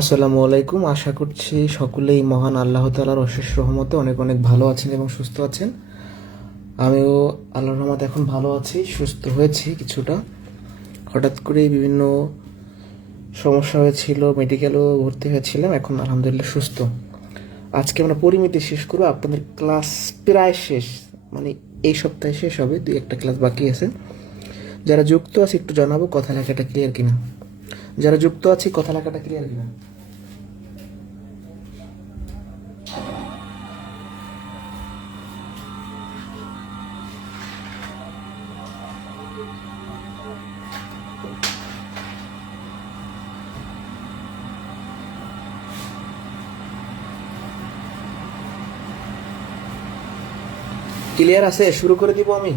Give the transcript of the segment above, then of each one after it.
আসসালামু আলাইকুম। আশা করছি সকলেই মহান আল্লাহ তাআলার অশেষ রহমতে অনেক অনেক ভালো আছেন এবং সুস্থ আছেন। আমিও আল্লাহর রহমতে এখন ভালো আছি, সুস্থ হয়েছি কিছুটা। হঠাৎ করেই বিভিন্ন সমস্যা হয়েছিল, মেডিকেলও ভর্তি হয়েছিলাম, এখন আলহামদুলিল্লাহ সুস্থ। আজকে আমরা পরিমিতি শেষ করবো, আপনাদের ক্লাস প্রায় শেষ, মানে এই সপ্তাহে শেষ হবে, দুই একটা ক্লাস বাকি আছে। যারা যুক্ত আছে একটু জানাবো কথা লেখাটা ক্লিয়ার কিনা। যারা যুক্ত আছে কথা লেখাটা ক্লিয়ার কিনা। ক্লিয়ার আছে? শুরু করে দিব আমি।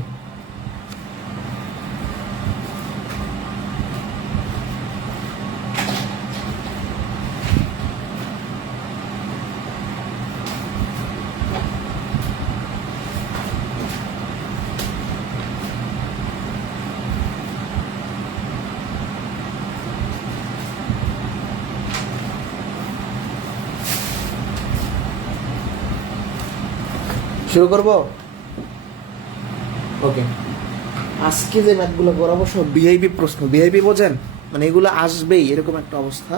শুরু করব। ওকে, আজকে যে ম্যাথগুলো করাবো সব বিআইবি প্রশ্ন। বিআইবি বোঝেন, মানে এগুলো আসবেই এরকম একটা অবস্থা,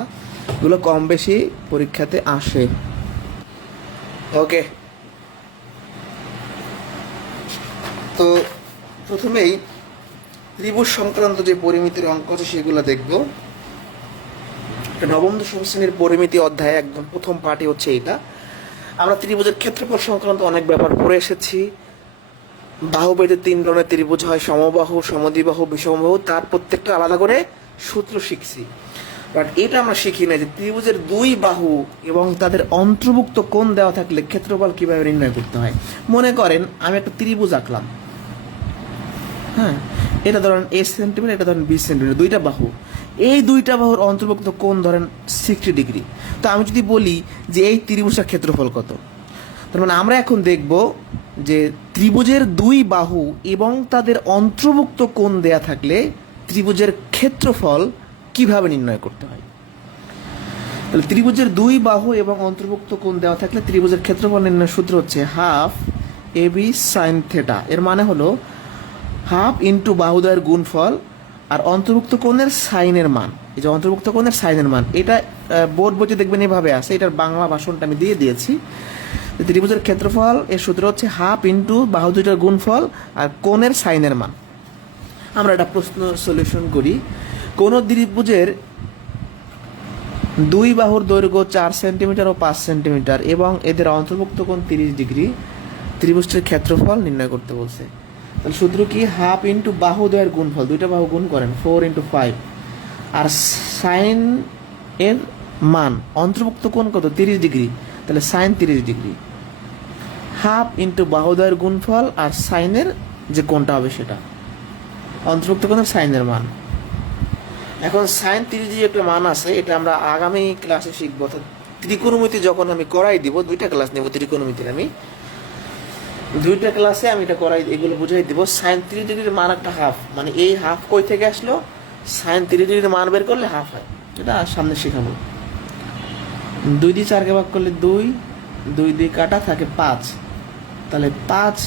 এগুলো কম বেশি পরীক্ষাতে আসে। ওকে, তো প্রথমেই ত্রিভুজ সংক্রান্ত যে পরিমিতির অঙ্ক আছে সেগুলো দেখব। নবম দশম শ্রেণীর পরিমিতি অধ্যায় একদম প্রথম পার্টি হচ্ছে এইটা। আমরা ত্রিভুজের ক্ষেত্রফল সংক্রান্ত অনেক ব্যাপার পড়ে এসেছি। বাহুবেদের তিন ধরনের ত্রিভুজ হয়, সমবাহু, সমদ্বিবাহু, বিষমবাহু, তার প্রত্যেকটা আলাদা করে সূত্র শিখছি। বাট এটা আমরা শিখি না যে ত্রিভুজের দুই বাহু এবং তাদের অন্তর্ভুক্ত কোণ দেওয়া থাকলে ক্ষেত্রফল কিভাবে নির্ণয় করতে হয়। মনে করেন আমি একটা ত্রিভুজ আঁকলাম, হ্যাঁ, এটা ধরেন এ সেন্টিমিটার, এটা ধরেন 20 সেন্টিমিটার, দুইটা বাহু। এই দুইটা বাহুর অন্তর্ভুক্ত কোণ ধরেন 60 ডিগ্রি। তো আমি যদি বলি যে এই ত্রিভুজটার ক্ষেত্রফল কত, তার মানে আমরা এখন দেখব যে ত্রিভুজের দুই বাহু এবং তাদের অন্তর্ভুক্ত কোণ দেয়া থাকলে ত্রিভুজের ক্ষেত্রফল কিভাবে নির্ণয় করতে হয়। তাহলে ত্রিভুজের দুই বাহু এবং অন্তর্ভুক্ত কোণ দেওয়া থাকলে ত্রিভুজের ক্ষেত্রফল নির্ণয়ের সূত্র হচ্ছে half A B sine theta. এর মানে হলো হাফ ইন্টু বাহুদ্বয়ের গুণফল আর অন্তর্ভুক্ত কোণের সাইনের মান। এই যে অন্তর্ভুক্ত কোণের সাইনের মান, এটা বোর্ড বইতে দেখবেন এভাবে আছে, এটার বাংলা ভাষণটা আমি দিয়ে দিয়েছি। ত্রিভুজের ক্ষেত্রফল এর সূত্র হচ্ছে হাফ ইন্টু বাহু দুইটার গুণফল আর কোণের সাইনের মান। আমরা একটা প্রশ্ন সলিউশন করি। কোন ত্রিভুজের দুই বাহুর দৈর্ঘ্য 4 সেন্টিমিটার ও 5 সেন্টিমিটার এবং এদের অন্তর্ভুক্ত কোণ 30 ডিগ্রি, ত্রিভুজটির ক্ষেত্রফল নির্ণয় করতে বলছে। তাহলে সূত্র কি? হাফ ইন্টু বাহুদ্বয়ের গুণফল, দুইটা বাহু গুণ করেন 4 ইন্টু 5, আর সাইন এর মান, অন্তর্ভুক্ত কোণ কত? 30 ডিগ্রি, তাহলে সাইন 30 ডিগ্রি। হাফ ইন্টু বাহুদ্বয়ের গুণফল আর সাইনের যে কোণটা হবে সেটা, অন্তর্ভুক্ত কোণের সাইনের মান। এখন সাইন 30 একটা মান আছে, এটা আমরা আগামী ক্লাসে শিখবো। অর্থাৎ ত্রিকোণমিতি যখন আমি করাই দিব, দুইটা ক্লাস নেব ত্রিকোণমিতির, আমি দুইটা ক্লাসে আমি এটা করাই, এগুলো বুঝাই দিব। সাইন 30 ডিগ্রির মান একটা হাফ, মানে এই হাফ কই থেকে আসলো? সাইন 30 ডিগ্রির মান বের করলে হাফ হয়, এটা সামনে শেখাবো। 2 দিয়ে 4কে ভাগ করলে 2, 2 দিয়ে কাটা থাকে 5, তাহলে 5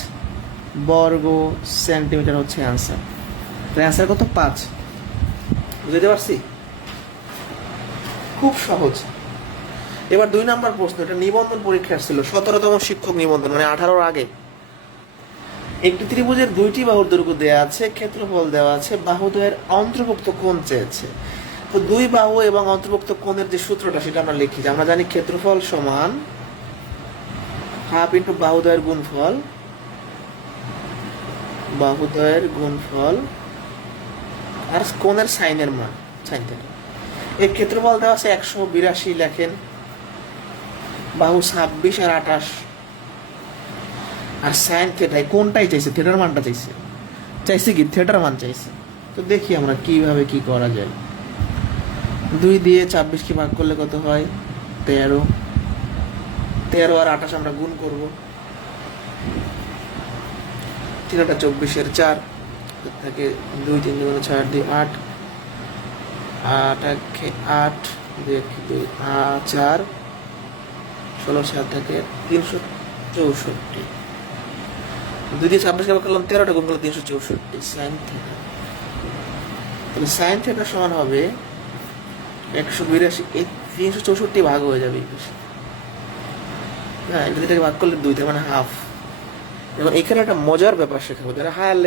বর্গ সেন্টিমিটার হচ্ছে অ্যান্সার। অ্যান্সার কত? 5। বুঝতে পারছি? খুব সহজ। এবার 2 নাম্বার প্রশ্ন, এটা নিবন্ধন পরীক্ষার ছিল, 17তম শিক্ষক নিবন্ধন, মানে 18-র আগে। একটি ত্রিভুজের দুইটি বাহুর দৈর্ঘ্য দেওয়া আছে, ক্ষেত্রফল দেওয়া আছে, বাহুদ্বয়ের অন্তর্ভুক্ত কোণ চেয়েছে। তো দুই বাহু এবং অন্তর্ভুক্ত কোণের যে সূত্রটা সেটা আমরা লিখি। আমরা জানি ক্ষেত্রফল সমান হাফ ইন্টু বাহুদ্বয়ের গুণফল, বাহুদ্বয়ের গুণফল আর কোণের সাইনের মান, সাইন থেটা। এর ক্ষেত্রফল দেওয়া আছে 182, লেখেন। বাহু 26 আর 28, আর সাইন থেটায় কোনটাই চাইছে? থেটার মানটা চাইছে। চাইছে কি? থেটার মান চাইছে। তো দেখি আমরা কিভাবে কি করা যায়। 2 দিয়ে 26কে ভাগ করলে কত হয়? 13। 13 আর 28 আমরা গুণ করব। 3 24-এর 4 থাকে 2, 3 6 8 2 8, 8 8 দুই 4 16 7 থেকে 364, 2 দিয়ে 26 কে ভাগ করলাম 13টা গুণ করলে 364 সাইন থিটা। তাহলে সাইন থিটা সমান হবে 182, এই 364 ভাগ হয়ে যাবে 21। হ্যাঁ, এটা থেকে ভাগ করলে 2, তার মানে হাফ। এবং এখানে একটা মজার ব্যাপার শেখাবো, যারা হায়ার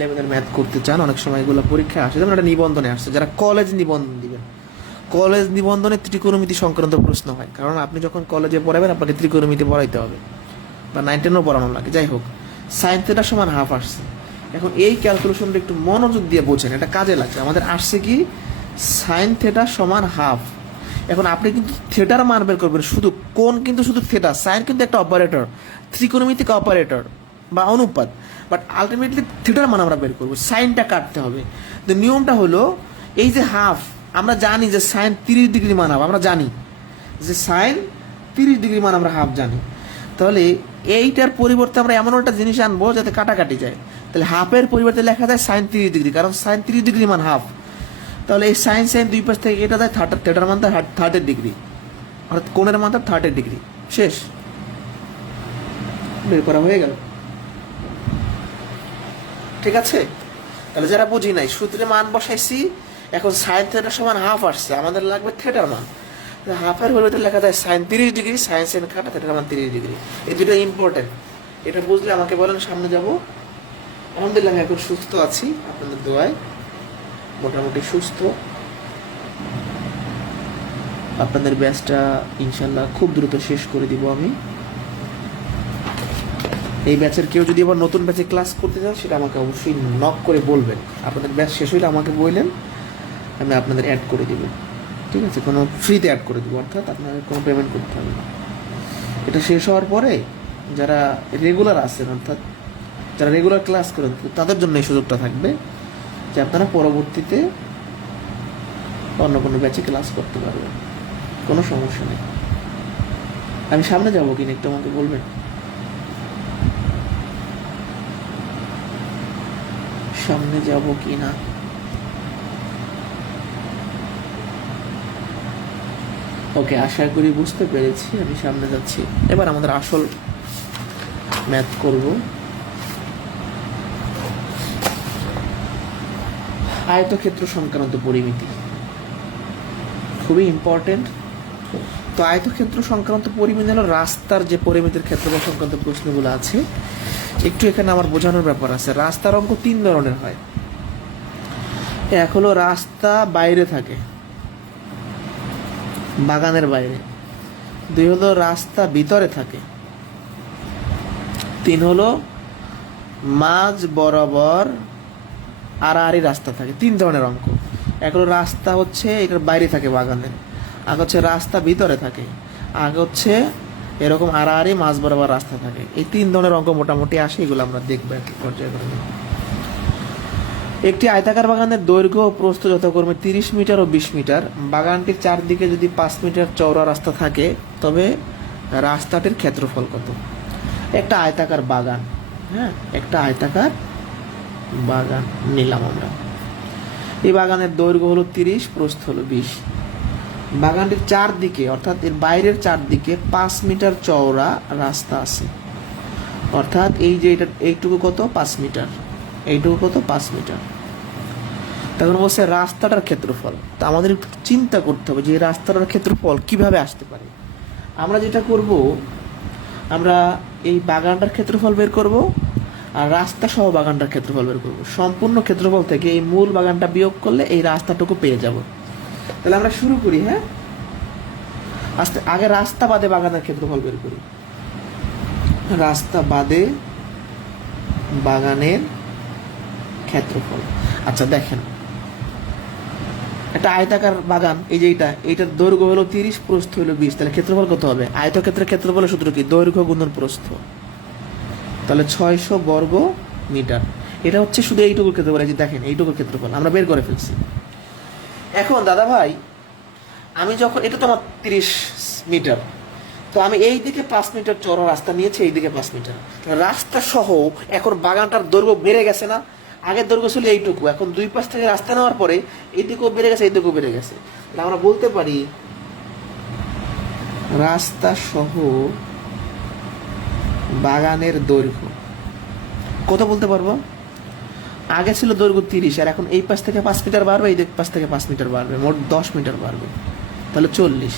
লেভেলের ম্যাথ করতে চান, অনেক সময় এগুলো পরীক্ষায় আসে, যেমন একটা নিবন্ধনে আসছে, যারা কলেজ নিবন্ধন দিবেন, কলেজ নিবন্ধনে ত্রিকোণমিতি সংক্রান্ত প্রশ্ন হয়, কারণ আপনি যখন কলেজে পড়াবেন আপনাকে ত্রিকোণমিতি পড়াইতে হবে, বা 9 10 পড়ানো লাগে। যাই হোক, সাইন থিটা সমান হাফ আসছে। এখন এই ক্যালকুলেশনটা একটু মনোযোগ দিয়ে বোঝেন, এটা কাজে লাগছে। আমাদের আসছে কি, সাইন থিটা সমান হাফ। এখন আপনি কিন্তু থিটার মান বের করবেন, শুধু কোণ কিন্তু শুধু থিটা, সাইন কিন্তু একটা অপারেটর, ত্রিকোণমিতিক অপারেটর বা অনুপাত, বাট আলটিমেটলি থিটার মান আমরা বের করবো, সাইনটা কাটতে হবে। তো নিয়মটা হলো এই যে হাফ, আমরা জানি যে সাইন 30 ডিগ্রি মান হাফ, আমরা জানি যে সাইন 30 ডিগ্রি মান আমরা হাফ জানি। তাহলে এইটার পরিবর্তে আমরা এমন একটা জিনিস আনবো যাতে কাটাকাটি যায়। তাহলে হাফের পরিবর্তে লেখা যায় সাইন 30 ডিগ্রি, কারণ সাইন 30 ডিগ্রি মান হাফ। তাহলে এই সাইন দুই পাশ থেকে এটা দেয় থিটার মান 30 ডিগ্রি, অর্থাৎ কোণের মান 30 ডিগ্রি। শেষ, বের করা হয়ে গেল। ঠিক আছে, তাহলে যারা বুঝি নাই, সূত্রে মান বসাইছি, এখন সাইন থিটা সমান হাফ আসছে, আমাদের লাগবে থিটার মান। হাফের পরিবর্তে লেখা যায় সাইন 30 ডিগ্রি, সাইন কাটা, থিটার মান 30 ডিগ্রি। এই দুটো ইম্পর্টেন্ট, এটা বুঝলে আমাকে বলেন সামনে যাব। আলহামদুলিল্লাহ আমি এখন সুস্থ আছি, আপনাদের দোয়ায় মোটামুটি সুস্থ। আপনাদের ব্যাচটা ইনশাল্লাহ খুব দ্রুত শেষ করে দিব আমি। এই ব্যাচের কেউ যদি আবার নতুন ব্যাচে ক্লাস করতে চান, সেটা আমাকে অবশ্যই নক করে বলবেন। আপনাদের ব্যাচ শেষ হইলে আমাকে বললেন, আমি আপনাদের অ্যাড করে দিব। ঠিক আছে, কোনো ফ্রিতে অ্যাড করে দেবো, অর্থাৎ আপনাদের কোনো পেমেন্ট করতে হবে না। এটা শেষ হওয়ার পরে যারা রেগুলার আছেন, অর্থাৎ যারা রেগুলার ক্লাস করেন, তাদের জন্য এই সুযোগটা থাকবে যে আপনারা পরবর্তীতে অন্য কোনো ব্যাচে ক্লাস করতে পারবেন, কোনো সমস্যা নেই। আমি সামনে যাবো কিনা একটু আমাকে বলবেন। সামনে যাব কি না, ওকে, আশা করি বুঝতে পেরেছি। আমি সামনে যাচ্ছি। এবার আমাদের আসল ম্যাথ করব। আয়তক্ষেত্র সংক্রান্ত পরিমিতি খুবই ইম্পর্টেন্ট। তো আয়তক্ষেত্র সংক্রান্ত পরিমিতি হলো রাস্তার যে পরিমিতির ক্ষেত্রফল সংক্রান্ত প্রশ্নগুলো আছে। একটু এখানে আমার বোঝানোর ব্যাপার আছে। রাস্তার অঙ্ক 3 ধরনের হয়। এক হলো রাস্তা বাইরে থাকে, বাগানের বাইরে। 2 হলো রাস্তা ভিতরে থাকে। 3 হলো মাঝ বরাবর আড়াআড়ি রাস্তা থাকে। 3 ধরনের অঙ্ক। এক হলো রাস্তা হচ্ছে এটার বাইরে থাকে বাগানের, আগে হচ্ছে রাস্তা ভিতরে থাকে, আগে হচ্ছে এরকম আড়াআড়ি মাঝ বরাবর রাস্তা থাকে। এই 3 ধরনের অঙ্ক মোটামুটি আসে, এগুলো আমরা দেখবো একটি পর্যায়ক্রমে। একটি আয়তাকার বাগানের দৈর্ঘ্য ও প্রস্থ যথাক্রমে 30 মিটার ও 20 মিটার। বাগানটির চারদিকে যদি 5 মিটার চওড়া রাস্তা থাকে, তবে রাস্তাটির ক্ষেত্রফল কত? একটা আয়তাকার বাগান, হ্যাঁ, একটা আয়তাকার বাগান নিলাম আমরা। এই বাগানের দৈর্ঘ্য হলো 30, প্রস্থ হলো 20। বাগানটির চারদিকে, অর্থাৎ এর বাইরের চারদিকে 5 মিটার চওড়া রাস্তা আছে, অর্থাৎ এই যে এটা এইটুকু কত, 5 মিটার, এইটুকু কত, 5 মিটার। তখন বলছে রাস্তাটার ক্ষেত্রফল। তা আমাদের একটু চিন্তা করতে হবে যে এই রাস্তাটার ক্ষেত্রফল কিভাবে আসতে পারে। আমরা যেটা করব, আমরা এই বাগানটার ক্ষেত্রফল বের করব, আর রাস্তা সহ বাগানটার ক্ষেত্রফল বের করব। সম্পূর্ণ ক্ষেত্রফল থেকে এই মূল বাগানটা বিয়োগ করলে এই রাস্তাটুকু পেয়ে যাব। তাহলে আমরা শুরু করি। হ্যাঁ, আগে রাস্তা বাদে বাগানের ক্ষেত্রফল বের করি। রাস্তা বাদে বাগানের ক্ষেত্রফল। আচ্ছা দেখেন, একটা আয়তাকার বাগান, এই যে এইটার দৈর্ঘ্য হলো 30, প্রস্থ হলো 20, তাহলে ক্ষেত্রফল কত হবে? আয়তক্ষেত্রের ক্ষেত্রফলের সূত্র কি? দৈর্ঘ্য গুণন প্রস্থ। তাহলে 600 বর্গ মিটার। এটা হচ্ছে শুধু এইটুকুর ক্ষেত্রফল। এই যে দেখেন, এইটুকুর ক্ষেত্রফল আমরা বের করে ফেলছি। এখন দাদা ভাই, আমি যখন এটা তো আমার 30 মিটার, তো আমি এই দিকে 5 মিটার চওড়া রাস্তা নিয়েছি, এই দিকে 5 মিটার রাস্তা সহ এখন বাগানটার দৈর্ঘ্য বেড়ে গেছে না? আগের দৈর্ঘ্য ছিল এইটুকু, এখন দুই পাশ থেকে রাস্তা নেওয়ার পরে এইটুকু বেড়ে গেছে, এইটুকু বেড়ে গেছে। তাহলে আমরা বলতে পারি রাস্তা সহ বাগানের দৈর্ঘ্য কত বলতে পারবো? আগে ছিল দৈর্ঘ্য 30, আর এখন এই পাশ থেকে 5 মিটার বাড়বে, এই পাশ থেকে 5 মিটার বাড়বে, মোট 10 মিটার বাড়বে, তাহলে 40।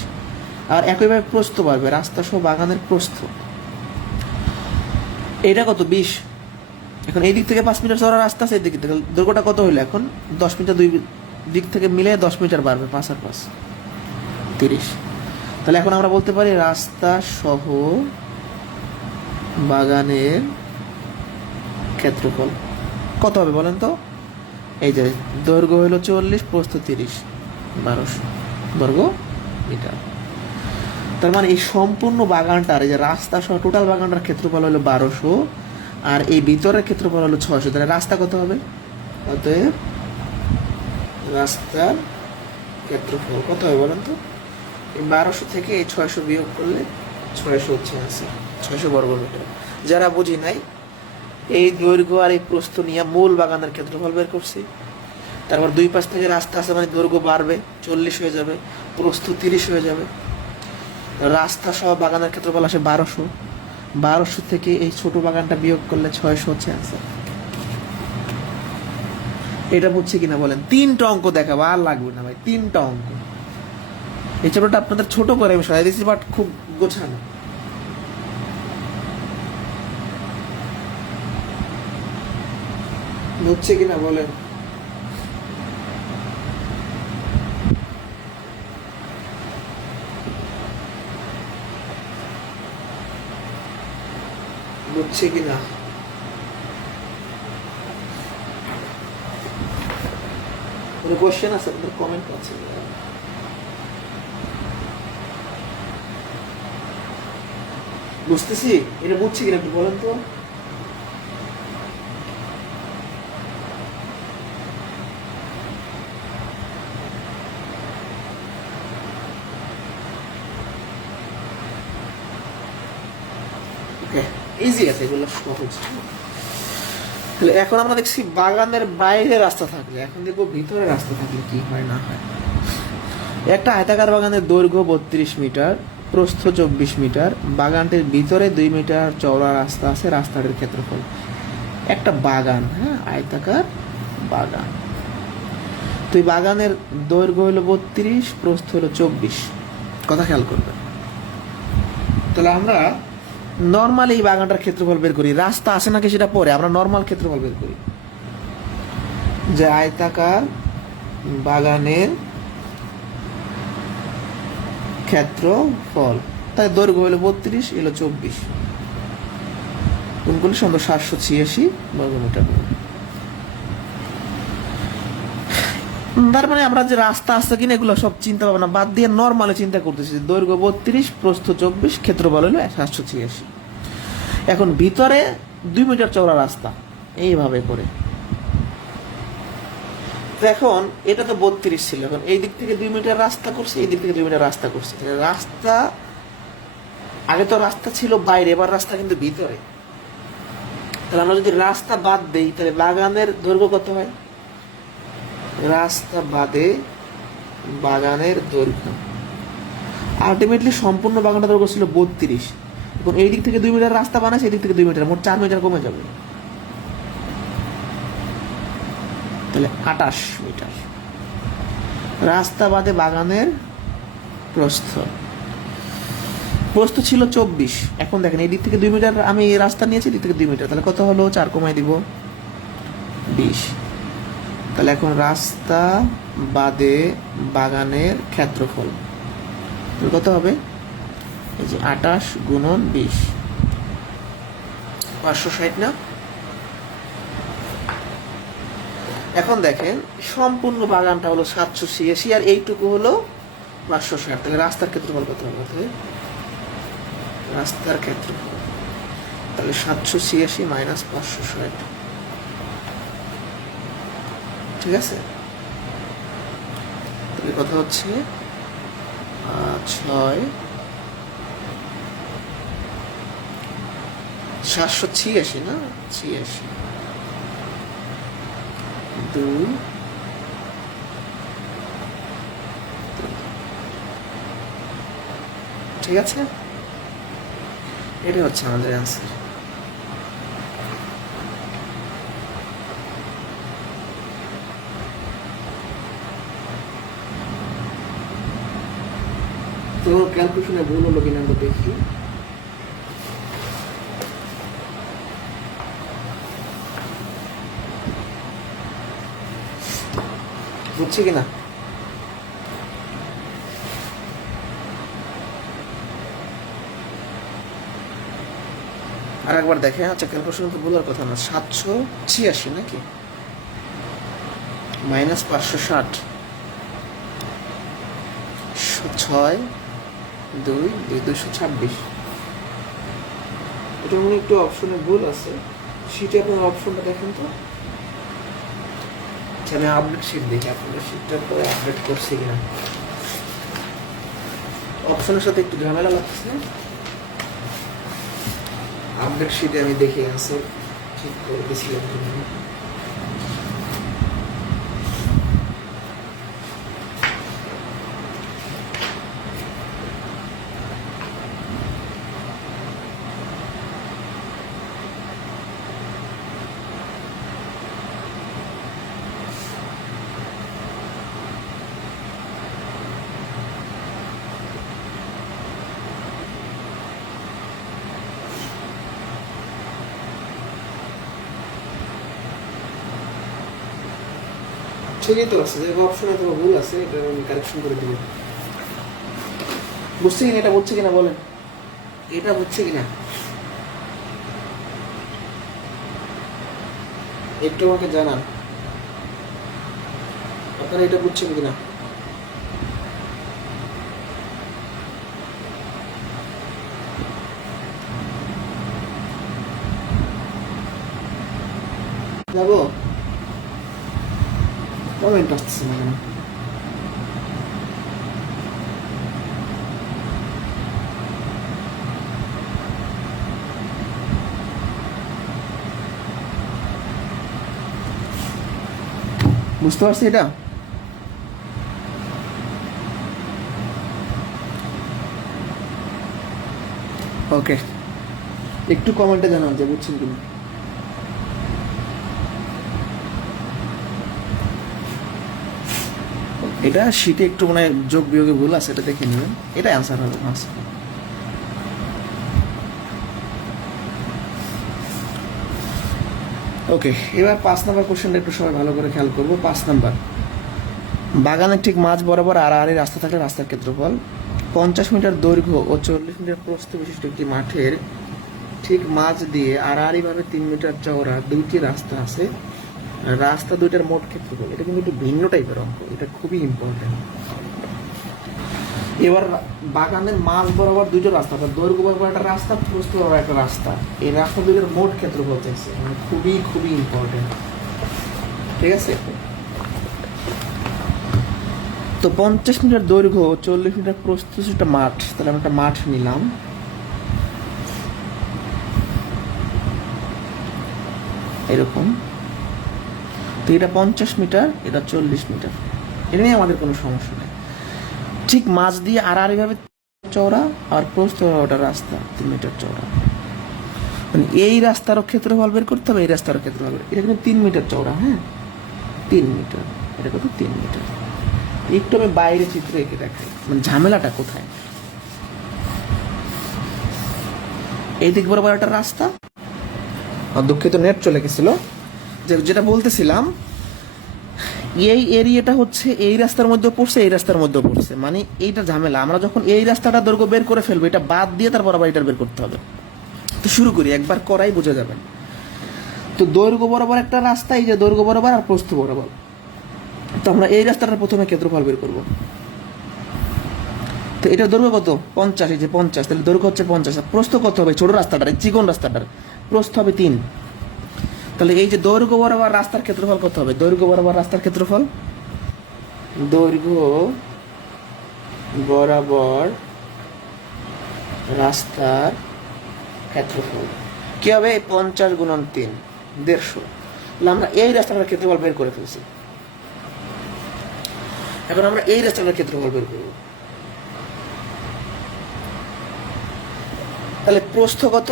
আর একইভাবে প্রস্থ বাড়বে, রাস্তা সহ বাগানের প্রস্থ এটা কত? 20। এখন এই দিক থেকে 5 মিটার চওড়া রাস্তা আছে, এই দিক থেকে দৈর্ঘ্যটা কত হলো? এখন 10 মিটার, দুই দিক থেকে মিলে 10 মিটার বাড়বে, 5 আর 5 30। তাহলে এখন আমরা বলতে পারি রাস্তা সহ বাগানের ক্ষেত্রফল কত হবে বলেন তো? এই যে দৈর্ঘ্য হলো 40, প্রস্থ 30, 1200 বর্গ মিটার। তার মানে এই সম্পূর্ণ বাগানটার, এই যে রাস্তা সহ টোটাল বাগানটার ক্ষেত্রফল হলো 1200, আর এই ভিতরের ক্ষেত্রফল হলো 600। তাহলে রাস্তা কত হবে? অতএব রাস্তার ক্ষেত্রফল কত হবে বলেন তো? এই 1200 থেকে এই 600 বিয়োগ করলে 600 হচ্ছে আনসার, 600 বর্গ মিটার। যারা বুঝি নাই, এই দৈর্ঘ্য আর এই প্রস্থ নিয়ে মূল বাগানের ক্ষেত্রফল বের করছি। তারপর দুই পাশ থেকে রাস্তা আছে, মানে দৈর্ঘ্য বাড়বে, 40 হয়ে যাবে, প্রস্থ 30 হয়ে যাবে। রাস্তা সহ বাগানের ক্ষেত্রফল আসে 1200, 1200 থেকে এই ছোট বাগানটা বিয়োগ করলে 600 হচ্ছে আনসার। এটা বুঝছে কিনা বলেন? 3টা অঙ্ক দেখাবো, আর লাগবে না ভাই, 3টা অঙ্ক। এই চ্যাপ্টারটা আপনাদের ছোট করে আমি সরাই দিচ্ছি, বাট খুব গোছানো। বুঝছে কিনা বলেন? বুঝছে কিনা? কোনো কোশ্চেন আছে? আপনাদের কমেন্ট আছে? বুঝতেছি, এটা বুঝছে কিনা একটু বলেন তো। ইজি আছে, এগুলো সহজ। তাহলে এখন আমরা দেখছি বাগানের বাইরে রাস্তা থাকলে, এখন দেখবো ভিতরে রাস্তা থাকলে কি হয় না হয়। একটা আয়তাকার বাগানের দৈর্ঘ্য 32 মিটার, প্রস্থ 24 মিটার, বাগানটির ভিতরে 2 মিটার চওড়া রাস্তা আছে, রাস্তাটির ক্ষেত্রফল। একটা বাগান, হ্যাঁ, আয়তাকার বাগান। তো এই বাগানের দৈর্ঘ্য হলো 32, প্রস্থ হলো 24। কথা খেয়াল করবেন। তাহলে আমরা নর্মাল এই বাগানটার ক্ষেত্রফল বের করি, রাস্তা আছে নাকি সেটা পরে, আমরা নর্মাল ক্ষেত্রফল বের করি। যে আয়তাকার বাগানের ক্ষেত্রফল, তাই দৈর্ঘ্য হলো 32, এলো 24, কোনগুলো সুন্দর 786 বর্গমিটার। তার মানে আমরা যে রাস্তা আছে কিনা এগুলো সব চিন্তা ভাবনা বাদ দিয়ে নর্মালি চিন্তা করতেছি। দৈর্ঘ্য 32, প্রস্থ 24, ক্ষেত্রফল হলো 786। এখন ভিতরে 2 মিটার চওড়া রাস্তা, এইভাবে করে। এখন এটা তো 32 ছিল, এখন এই দিক থেকে 2 মিটার রাস্তা করছে, এই দিক থেকে 2 মিটার রাস্তা করছে। রাস্তা আগে তো রাস্তা ছিল বাইরে, এবার রাস্তা কিন্তু ভিতরে। তাহলে আমরা যদি রাস্তা বাদ দেই, তাহলে বাগানের দৈর্ঘ্য কত হয়? রাস্তা বাদে বাগানের দৈর্ঘ্য, আলটিমেটলি সম্পূর্ণ বাগানটা দৈর্ঘ্য ছিল 32। এখন এই দিক থেকে 2 মিটার রাস্তা বানাইছে, এই দিক থেকে 2 মিটার, মোট 4 মিটার কমে যাবে, তাহলে 28 মিটার। রাস্তা বাদে বাগানের প্রস্থ, প্রস্থ ছিল 24। এখন দেখেন এই দিক থেকে 2 মিটার আমি রাস্তা নিয়েছি, এই দিক থেকে 2 মিটার, তাহলে কত হলো? 4 কমাই দিব, 20। তাহলে এখন রাস্তা বাদে বাগানের ক্ষেত্রফল কত হবে? এই যে 28 গুণন 20, 560 না? এখন দেখেন সম্পূর্ণ বাগানটা হলো 786, আর এইটুকু হলো 560। তাহলে রাস্তার ক্ষেত্রফল কত হবে? রাস্তার ক্ষেত্রফল তাহলে 786 মাইনাস 560, ঠিক আছে? তাহলে কথা হচ্ছে 6 786 না 86 2 ঠিক আছে, এটা হচ্ছে আমাদের অ্যান্সার। তো ক্যালকুলেশনে ভুল হলো কিনা আমরা দেখি। বুঝছি কিনা? আর একবার দেখে, আচ্ছা ক্যালকুলেশন তো ভুলার কথা না। 786 নাকি মাইনাস 560, 6 2 226। এটা মনে একটু অপশনে ভুল আছে, শিটে আপনার অপশনটা দেখেন তো। আচ্ছা আমি আপডেট শিট দেখি, আপনাদের শিটটা পরে আপডেট করছি কিনা। অপশনের সাথে একটু ঝামেলা লাগছে। আপডেট শিটে আমি দেখে অ্যান্সার ঠিক করে দিয়েছিলাম। ঠিকই তো আছে, যে অপশনে তোমার ভুল আছে, এটা আমি কারেকশন করে দিব। বুঝছে কিনা? এটা বুঝছে কিনা বলেন, এটা বুঝছে কিনা একটু আমাকে জানান, আপনারা এটা বুঝছেন কিনা। যাবো, কমেন্ট আসছে না কেন? বুঝতে পারছি এটা। ওকে, একটু কমেন্টে জানান যে বুঝছেন কিনা। এটা শীটে একটু মানে যোগ বিয়োগে ভুল আছে, এটা দেখে নেবেন। এটা অ্যান্সার হবে, আনসার। ওকে, এবার 5 নাম্বার কোশ্চেনটা একটু সবাই ভালো করে খেয়াল করবো। 5 নাম্বার, বাগানের ঠিক মাঝ বরাবর আড়াআড়ি রাস্তা থাকলে রাস্তার ক্ষেত্রফল 50 মিটার দৈর্ঘ্য ও 40 মিটার প্রস্থ বিশিষ্ট একটি মাঠের ঠিক মাঝ দিয়ে আড়াআড়িভাবে 3 মিটার চওড়া 2টি রাস্তা আছে। রাস্তা দুইটার মোট ক্ষেত্রফল, এটা কিন্তু একটু ভিন্ন টাইপের অঙ্ক, এটা খুবই ইম্পর্টেন্ট। এবার বাগানের মাঝ বরাবর 2টা রাস্তা, দৈর্ঘ্য বরাবর একটা রাস্তা, প্রস্থ বরাবর একটা রাস্তা, এই রাস্তা দুইটার মোট ক্ষেত্রফল চাইছে, মানে খুবই খুবই ইম্পর্টেন্ট। ঠিক আছে, তো 50 মিটার দৈর্ঘ্য 40 মিটার প্রস্থ একটা মাঠ, তাহলে আমরা একটা মাঠ নিলাম। এরকম, তো এটা 50 মিটার, এটা 40 মিটার, এটা নিয়ে আমাদের কোনো সমস্যা নেই। ঠিক মাঝ দিয়ে আড়াআড়িভাবে চওড়া আর প্রস্থ ওটা রাস্তা 3 মিটার চওড়া, মানে এই রাস্তারও ক্ষেত্রফল বের করতে হবে, এই রাস্তারও ক্ষেত্রফল। এটা কিন্তু 3 মিটার চওড়া, হ্যাঁ 3 মিটার, এটা কত 3 মিটার। একটু আমি বাইরে চিত্র এঁকে দেখাই, মানে ঝামেলাটা কোথায়। এই দিক বরাবর একটা রাস্তা, দুঃখিত নেট চলে গেছিল। যেটা বলতেছিলাম, এই এরিয়াটা হচ্ছে এই রাস্তার মধ্যে পড়ছে, এই রাস্তার মধ্যে পড়ছে, মানে এইটা ঝামেলা। আমরা যখন এই রাস্তাটা দৈর্ঘ্য বের করে ফেলবো, এটা বাদ দিয়ে তারপর আবার এটা বের করতে হবে। তো শুরু করি, একবার করাই বোঝা যাবেন। তো দৈর্ঘ্য বরাবর একটা রাস্তা, এই যে দৈর্ঘ্য বরাবর আর প্রস্থ বরাবর, তো আমরা এই রাস্তাটার প্রথমে ক্ষেত্রফল বের করব। তো এটা দৈর্ঘ্য কত 50, এই যে 50, তাহলে দৈর্ঘ্য হচ্ছে 50, প্রস্থ কত হবে ছোট রাস্তাটার, চিকন রাস্তাটার প্রস্থ হবে 3। তাহলে এই যে দৈর্ঘ্য বরাবর রাস্তার ক্ষেত্রফল কত হবে, দৈর্ঘ্য বরাবর রাস্তার ক্ষেত্রফল, দৈর্ঘ্য বরাবর রাস্তার ক্ষেত্রফল কি হবে, 50 গুণন 3, 150। তাহলে আমরা এই রাস্তাটার ক্ষেত্রফল বের করে ফেলছি। এখন আমরা এই রাস্তাটার ক্ষেত্রফল বের করব। তাহলে প্রস্থ কত?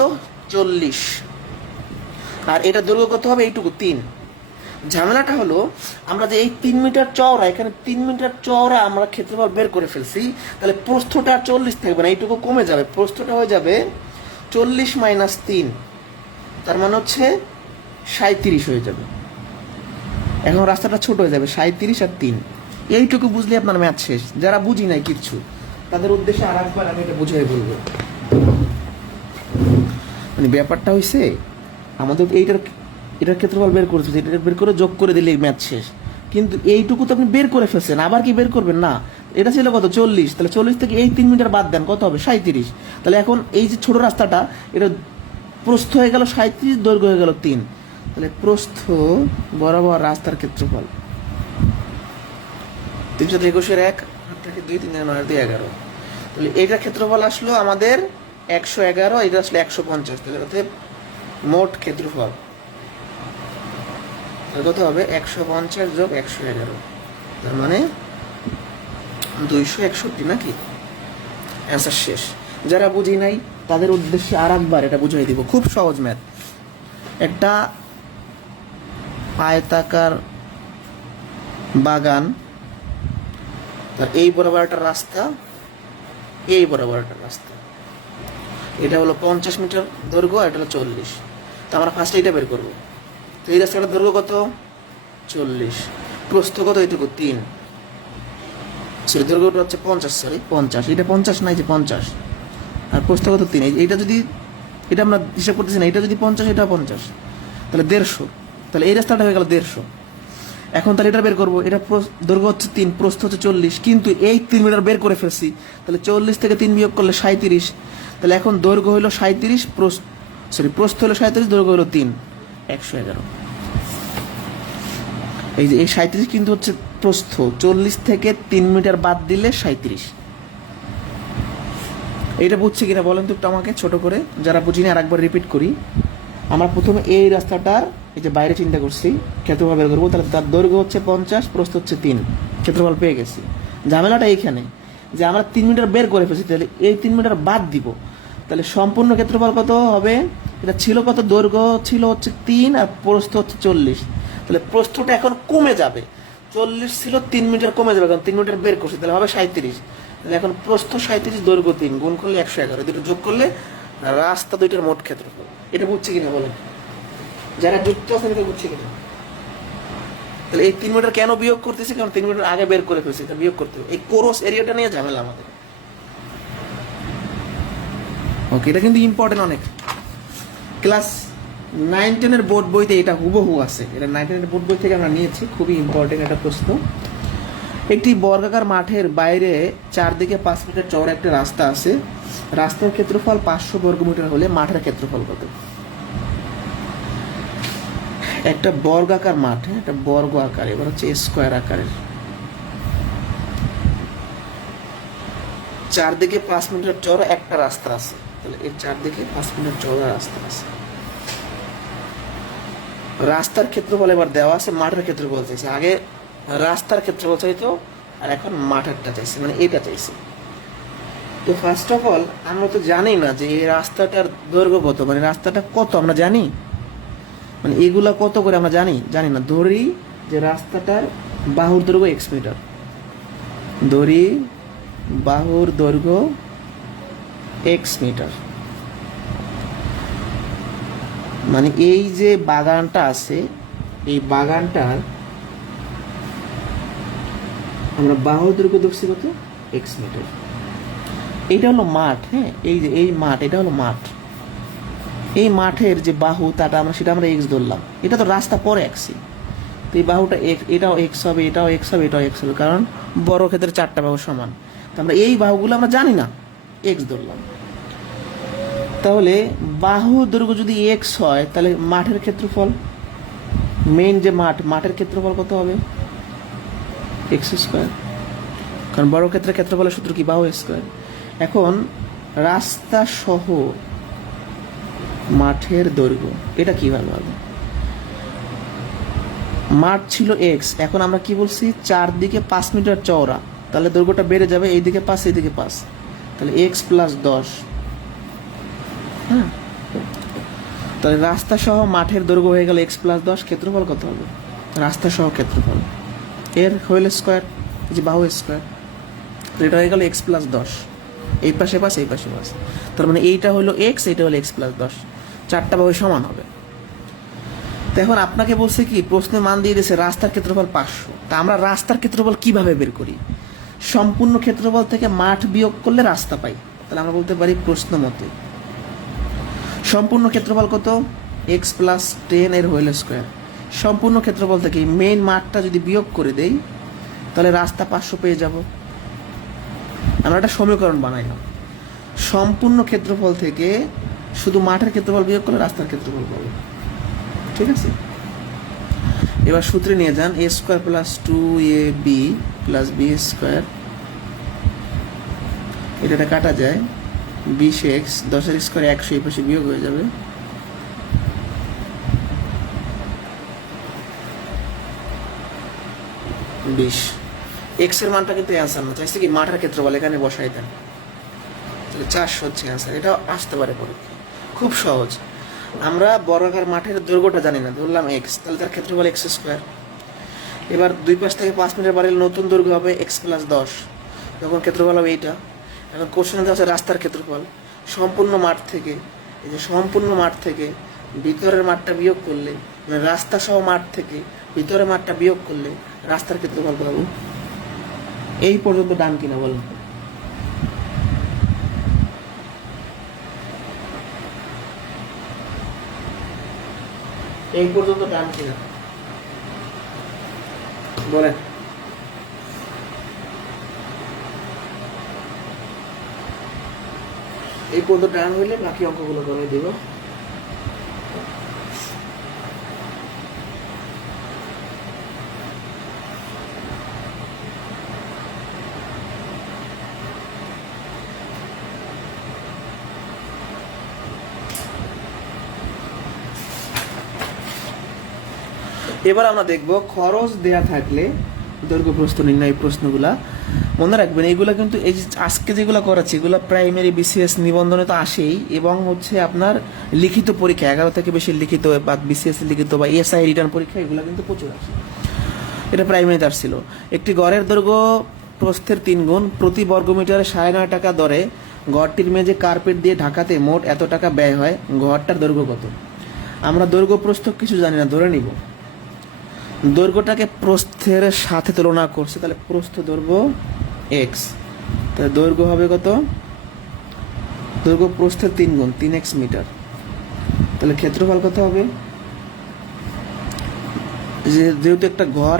40, আর এটা দৈর্ঘ্য কত হবে? এইটুকু 3। ঝামেলাটা হলো আমরা যে এই 3 মিটার চওড়া, এখানে 3 মিটার চওড়া আমরা ক্ষেত্রফল বের করে ফেলছি, তাহলে প্রস্থটা 40 থাকবে না, এইটুকু কমে যাবে। প্রস্থটা হয়ে যাবে 40 মাইনাস 3, তার মানে হচ্ছে 37 হয়ে যাবে। এখন রাস্তাটা ছোট হয়ে যাবে, 37 আর 3, এইটুকু বুঝলে আপনার ম্যাথ শেষ। যারা বুঝি নাই কিচ্ছু, তাদের উদ্দেশ্যে আর একবার আমি এটা বুঝাই বলবো। মানে ব্যাপারটা হয়েছে আমাদের এটার ক্ষেত্রফল বের করতে, এটা বের করে যোগ করে দিলে ম্যাথ শেষ। কিন্তু এইটুকু তো আপনি বের করে ফেলছেন, আবার কি বের করবেন না? এটা ছিল কত? 40। তাহলে 40 থেকে এই 3 মিটার বাদ দেন, কত হবে? 37। তাহলে এখন এই যে ছোট রাস্তাটা, এটা প্রস্থ হয়ে গেল 37, দৈর্ঘ্য হয়ে গেল 3। তাহলে প্রস্থ বরাবর রাস্তার ক্ষেত্রফল 321 1 2 3 9 2 11। তাহলে এইটার ক্ষেত্রফল আসলো আমাদের 111, এটা আসলে 150। তাহলে মোট ক্ষেত্রফল কত হবে? 150 যোগ 111, তার মানে 261 নাকি? অ্যান্সার শেষ। যারা বুঝি নাই তাদের উদ্দেশ্যে আর একবার এটা বুঝিয়ে দিব, খুব সহজ ম্যাথ। একটা আয়তাকার বাগান, তার এই বরাবর একটা রাস্তা, এই বরাবর একটা রাস্তা, এটা হলো 50 মিটার দৈর্ঘ্য, এটা হলো 40। তো আমরা ফার্স্টে এটা বের করবো। তো এই রাস্তাটার দৈর্ঘ্য কত? 40, প্রস্থ কত? এইটুকু 3, সরি দৈর্ঘ্যটা হচ্ছে 50, এটা 50 নাই, যে 50, আর প্রস্থ কত? 3। এইটা যদি, এটা আমরা হিসাব করতেছি না, এটা যদি 50, এটা 50, তাহলে 150। তাহলে এই রাস্তাটা হয়ে গেল 150। এখন তাহলে এটা বের করবো, এটা দৈর্ঘ্য হচ্ছে 3, প্রস্থ হচ্ছে 40, কিন্তু এই 3 মিটার বের করে ফেলছি। তাহলে 40 থেকে 3 বিয়োগ করলে 37। তাহলে এখন দৈর্ঘ্য হলো 37, প্রস্থ হলো 37, দৈর্ঘ্য হলো 3, 111। এই যে এই 37 কিন্তু হচ্ছে প্রস্থ, 40 থেকে 3 মিটার বাদ দিলে 37। এইটা বুঝছে কিনা বলেন তো একটু আমাকে ছোট করে, যারা বুঝিনি আর একবার রিপিট করি। আমরা প্রথমে এই রাস্তাটার এই যে বাইরে চিন্তা করছি, ক্ষেত্রফল বের করবো। তাহলে তার দৈর্ঘ্য হচ্ছে 50, প্রস্থ হচ্ছে 3, ক্ষেত্রফল পেয়ে গেছি। ঝামেলাটা এইখানে যে আমরা 3 মিটার বের করে ফেলছি, তাহলে এই 3 মিটার বাদ দিব। তাহলে সম্পূর্ণ ক্ষেত্রফল কত হবে? এটা ছিল কত? দৈর্ঘ্য ছিল হচ্ছে 3 আর প্রস্থ হচ্ছে 40। তাহলে প্রস্থটা এখন কমে যাবে, 40 ছিল 3 মিটার কমে যাবে, কারণ 3 মিটার বের করছি, তাহলে হবে 37। তাহলে এখন প্রস্থ 37, দৈর্ঘ্য 3, গুণ করলে 111, দুটো যোগ করলে রাস্তা দুইটার মোট ক্ষেত্রফল। এটা বুঝছে কিনা বলেন? যারা যুক্ত আছেন এটা বুঝছে কিনা? তাহলে এই 3 মিটার কেন বিয়োগ করতেছি? কারণ 3 মিটার আগে বের করে ফেলছি, এটা বিয়োগ করতে হবে। এই কোরস এরিয়াটা নিয়ে ঝামেলা আমাদের। ওকে, এটা কিন্তু ইম্পর্টেন্ট অনেক। ক্লাস 9-10 বোর্ড বইতে এটা হুবহু আছে, এটা 9-10 বোর্ড বই থেকে আমরা নিয়েছি, খুবই ইম্পর্টেন্ট একটা প্রশ্ন। একটি বর্গাকার মাঠের বাইরে চারদিকে 5 মিটার চওড়া একটা রাস্তা আছে, রাস্তার ক্ষেত্রফল 500 বর্গমিটার হলে মাঠের ক্ষেত্রফল কত? একটা বর্গাকার মাঠ, একটা বর্গ আকার, এবার হচ্ছে স্কোয়ার আকারের, চারদিকে 5 মিটার চওড়া একটা রাস্তা আছে। তাহলে এর চারদিকে 5 মিটার চওড়া রাস্তা আছে, রাস্তার ক্ষেত্রফল এবার দেওয়া আছে, মাঠের ক্ষেত্রফল চাইছে। আগে রাস্তার ক্ষেত্রফল চাইতো, আর এখন মাঠেরটা চাইছে, মানে এটা চাইছে। তো ফার্স্ট অফ অল আমরা তো জানি না যে এই রাস্তাটার দৈর্ঘ্য কত, মানে রাস্তাটা কত আমরা জানি, মানে এগুলা কত করে আমরা জানি না। ধরি যে রাস্তাটার বাহুর দৈর্ঘ্য x মিটার, ধরি বাহুর দৈর্ঘ্য x মিটার, মানে এই যে বাগানটা আছে, এই বাগানটার আমরা বাহুর দৈর্ঘ্য ধরছি কত? x metre. এইটা হলো মাঠ, হ্যাঁ, এই যে এই মাঠ, এটা হলো মাঠ। এই মাঠের যে বাহু তাটা সেটা আমরা x ধরলাম, এটা তো রাস্তা পরে আঁকছি। তো এই বাহুটা এটাও x হবে, এটাও x হবে, এটাও x হবে, কারণ বড় ক্ষেত্রে 4টা বাহু সমান। তো আমরা এই বাহুগুলো আমরা জানি না, x ধরলাম। তাহলে বাহু দৈর্ঘ্য যদি x হয়, তাহলে মাঠের ক্ষেত্রফল, মেইন যে মাঠের ক্ষেত্রফল কত হবে? x স্কোয়ার, কারণ বড় ক্ষেত্রে ক্ষেত্রফলের সূত্র কি? বাহু স্কোয়ার। এখন রাস্তা সহ মাঠের দৈর্ঘ্য, এটা কিভাবে হবে? মাঠ ছিল এক্স, এখন আমরা কি বলছি, চারদিকে 5 মিটার চওড়া, তাহলে দৈর্ঘ্যটা বেড়ে যাবে, এইদিকে 5 এইদিকে 5, তাহলে এক্স প্লাস 10। হ্যাঁ, তাহলে রাস্তা সহ মাঠের দৈর্ঘ্য হয়ে গেল এক্স প্লাস 10। ক্ষেত্রফল কত হবে? রাস্তা সহ ক্ষেত্রফল এর হোল স্কোয়ার, যে বাহু স্কোয়ার, এটা হয়ে গেল এক্স প্লাস 10। এই পাশে 5, এই পাশে 5, তার মানে এইটা হলো এক্স, এইটা হলো এক্স প্লাস 10, চারটা বাহু সমান হবে। তো এখন আপনাকে বলছে কি, প্রশ্নের মান দিয়ে দিয়েছে রাস্তার ক্ষেত্রফল 500। তা আমরা রাস্তার ক্ষেত্রফল কিভাবে বের করি? সম্পূর্ণ ক্ষেত্রফল থেকে মাঠ বিয়োগ করলে রাস্তা পাই। তাহলে আমরা বলতে পারি প্রশ্ন মতে সম্পূর্ণ ক্ষেত্রফল কত? এক্স প্লাস 10 এর হোল স্কোয়ার। সম্পূর্ণ ক্ষেত্রফল থেকে মেইন মাঠটা যদি বিয়োগ করে দেই, তাহলে রাস্তা 500 পেয়ে যাব। আমরা একটা সমীকরণ বানাইলাম, সম্পূর্ণ ক্ষেত্রফল থেকে শুধু মাঠের ক্ষেত্রফল বিয়োগ করলে রাস্তার ক্ষেত্রফল পাবো। ঠিক আছে, এবার সূত্রে নিয়ে যান, a square plus 2ab plus b square, এটা কাটা যায়, 20x, 10 স্কোয়ার 100, এই পাশে বিয়োগ হয়ে যাবে, 20। এক্স এর মানটা কিন্তু অ্যান্সার না, চাইছে কি মাঠের ক্ষেত্রফল এখানে বসাই দেন, তাহলে 400 হচ্ছে অ্যান্সার। এটা আসতে পারে পরীক্ষা, খুব সহজ। আমরা বর্গাকার মাঠের দৈর্ঘ্যটা জানি না, ধরলাম এক্স, তাহলে তার ক্ষেত্রফল এক্স স্কোয়ার। এবার দুই পাশ থেকে 5 মিটার বাড়লে নতুন দৈর্ঘ্য হবে এক্স প্লাস 10, যখন ক্ষেত্রফল হবে এইটা। এখন কোশ্চেনে দেওয়া আছে রাস্তার ক্ষেত্রফল সম্পূর্ণ মাঠ থেকে, এই যে সম্পূর্ণ মাঠ থেকে ভিতরের মাঠটা বিয়োগ করলে, মানে রাস্তা সহ মাঠ থেকে ভিতরের মাঠটা বিয়োগ করলে রাস্তার ক্ষেত্রফল পাবো। এই পর্যন্ত ডান কিনা বলুন? এই পর্যন্ত ডান কিনা বলেন? এই পর্যন্ত ডান হইলে বাকি অঙ্কগুলো করে দিব। এবার আমরা দেখব খরচ দেয়া থাকলে দৈর্ঘ্য প্রস্থ নির্ণয়, প্রশ্নগুলা মনে রাখবেন। এইগুলো কিন্তু এই আজকে যেগুলো করাচ্ছি, এগুলো প্রাইমারি বিসিএস নিবন্ধনে তো আসেই, এবং হচ্ছে আপনার লিখিত পরীক্ষা 11 থেকে বেশি লিখিত বা বিসিএস লিখিত বা এসআই রিটার্ন পরীক্ষা, এগুলো কিন্তু প্রচুর আসে। এটা প্রাইমারিতে আসছিল। একটি গড়ের দৈর্ঘ্য প্রস্থের 3 গুণ, প্রতি বর্গমিটারে 9.5 টাকা দরে ঘরটির মেঝে কার্পেট দিয়ে ঢাকাতে মোট এত টাকা ব্যয় হয়, ঘরটার দৈর্ঘ্য কত? আমরা দৈর্ঘ্য প্রস্থ কিছু জানি না, ধরে নিব দৈর্ঘ্যটাকে প্রস্থের সাথে তুলনা করছে, তাহলে প্রস্থ দৈর্ঘ্য এক্স, তাহলে দৈর্ঘ্য হবে কত? দৈর্ঘ্য প্রস্থের 3 গুণ, 3x মিটার, তাহলে ক্ষেত্রফল কত হবে? যেহেতু একটা ঘর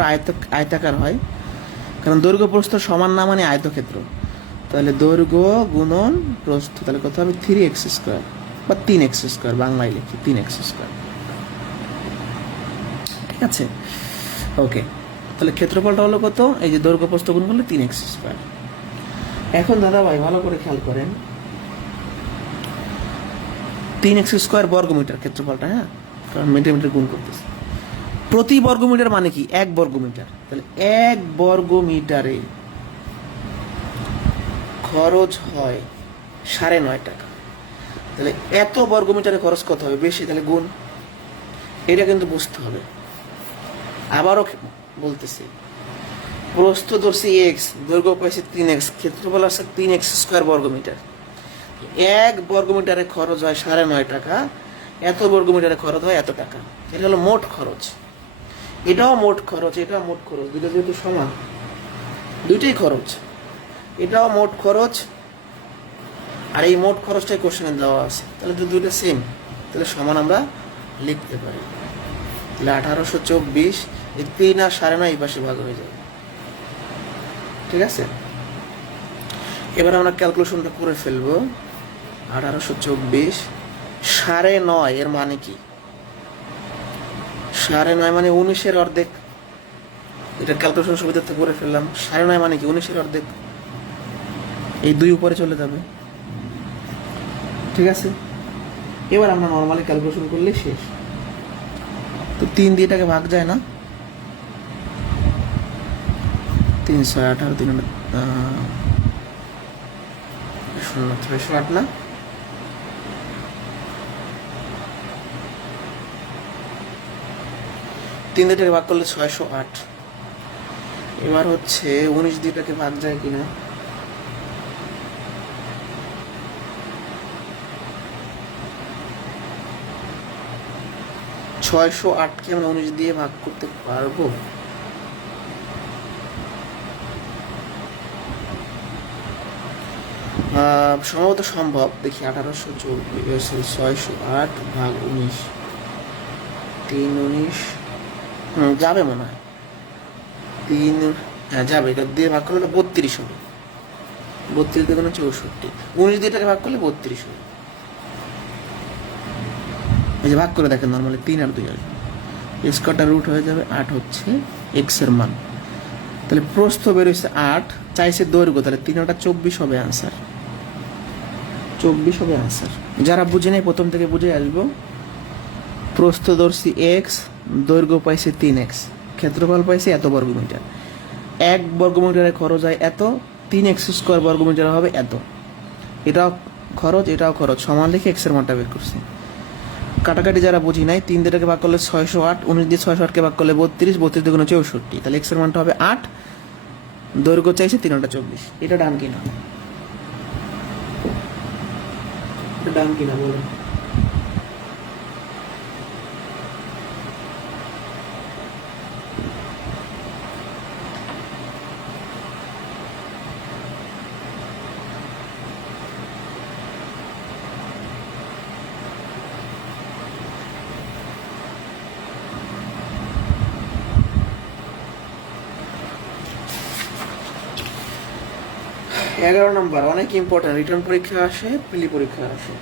আয়তাকার হয়, কারণ দৈর্ঘ্য প্রস্থ সমান না মানে আয়তক্ষেত্র, তাহলে দৈর্ঘ্য গুণন প্রস্থ, তাহলে কত হবে? 3x স্কোয়ার বা 3x স্কোয়ার, বাংলায় লিখি 3x স্কোয়ার। ঠিক আছে, ওকে। তাহলে ক্ষেত্রফলটা হলো কত? এই যে দৈর্ঘ্য প্রস্থ গুণ করলে 3x স্কোয়ার। এখন দাদা ভাই ভালো করে খেয়াল করেন, 3x স্কোয়ার বর্গমিটার ক্ষেত্রফলটা, হ্যাঁ, কারণ মিটার গুণ করতেছে। প্রতি বর্গমিটার মানে কি? 1 বর্গমিটার, তাহলে 1 বর্গমিটারে খরচ হয় 9.5 টাকা, তাহলে এত বর্গমিটারে খরচ কত হবে? বেশি, তাহলে গুণ। এটা কিন্তু বুঝতে হবে। আবারও বলতেছি, প্রস্থ ধরছি এক্স, দৈর্ঘ্য পাইছি 3x, ক্ষেত্রফল আছে 3x স্কোয়ার বর্গমিটার। 1 বর্গমিটারে খরচ হয় 9.5 টাকা, এত বর্গমিটারে খরচ হয় এত টাকা। এটা হলো মোট খরচ, এটাও মোট খরচ, এটাও মোট খরচ, দুটো যেহেতু সমান, দুইটাই খরচ। এটাও মোট খরচ, আর এই মোট খরচটাই কোশ্চেনে দেওয়া আছে, তাহলে দুটো সেম, তাহলে সমান আমরা লিখতে পারি। তাহলে 1824, এই 3 আর 9.5 এই পাশে ভাগ হয়ে যাবে। ঠিক আছে, এবার আমরা ক্যালকুলেশনটা করে ফেলবো। 1824 9.5 এর মানে কি? 9.5 মানে 19-এর অর্ধেক। এটা ক্যালকুলেশন সুবিধার্থে করে ফেললাম। 9.5 মানে কি? 19-এর অর্ধেক। এই 2 উপরে চলে যাবে। ঠিক আছে, এবার আমরা নর্মালি ক্যালকুলেশন করলে শেষ। তো 3 দিয়ে এটাকে ভাগ যায় না, 318 3 শূন্য 608 না, 3 দিয়ে ভাগ করলে 608। এবার হচ্ছে 19 দিয়ে এটাকে ভাগ যায় কিনা, ছয়শো আটকে আমরা 19 দিয়ে ভাগ করতে পারবো? সম্ভবত সম্ভব। দেখি 1824 608 ভাগ 19, 3 19 যাবে মনে হয়। 3 হ্যাঁ যাবে, এটা দিয়ে ভাগ করলে 32 হবে। 32 দিয়ে কোনো 64, 19 দিয়ে এটাকে ভাগ করলে 32 হবে। এই যে ভাগ করে দেখেন, নর্মালি 3 আর 2 আসবে, স্কোয়ারটা রুট হয়ে যাবে 8 হচ্ছে এক্স এর মান। তাহলে প্রস্থ বেরোচ্ছে 8, চাইছে দৈর্ঘ্য, তাহলে 3 আর 24 হবে আনসার। 24 হবে আনসার। যারা বুঝে নেই প্রথম থেকে বুঝে আসবো। প্রস্থ ধরছি এক্স, দৈর্ঘ্য পাইছে 3x, ক্ষেত্রফল পাইছে এত বর্গমিটার। 1 বর্গমিটারে খরচ হয় এত, 3x স্কোয়ার বর্গমিটার হবে এত। এটাও খরচ, এটাও খরচ, সমান লিখে এক্স এর মানটা বের করছি। কাটাকাটি যারা বুঝি নাই, 3 দিয়ে ভাগ করলে 608, 19 দিয়ে 608কে ভাগ করলে 32, 32 দিয়ে 64, তাহলে এক্স এর মানটা হবে 8, দৈর্ঘ্য চাইছে 3 আর 24। এটা ডান কিনা? ডান কিনা বলেন? এগারো নম্বর অনেক ইম্পর্টেন্ট, রিটার্ন পরীক্ষা আসে, প্রিলি পরীক্ষা আসে।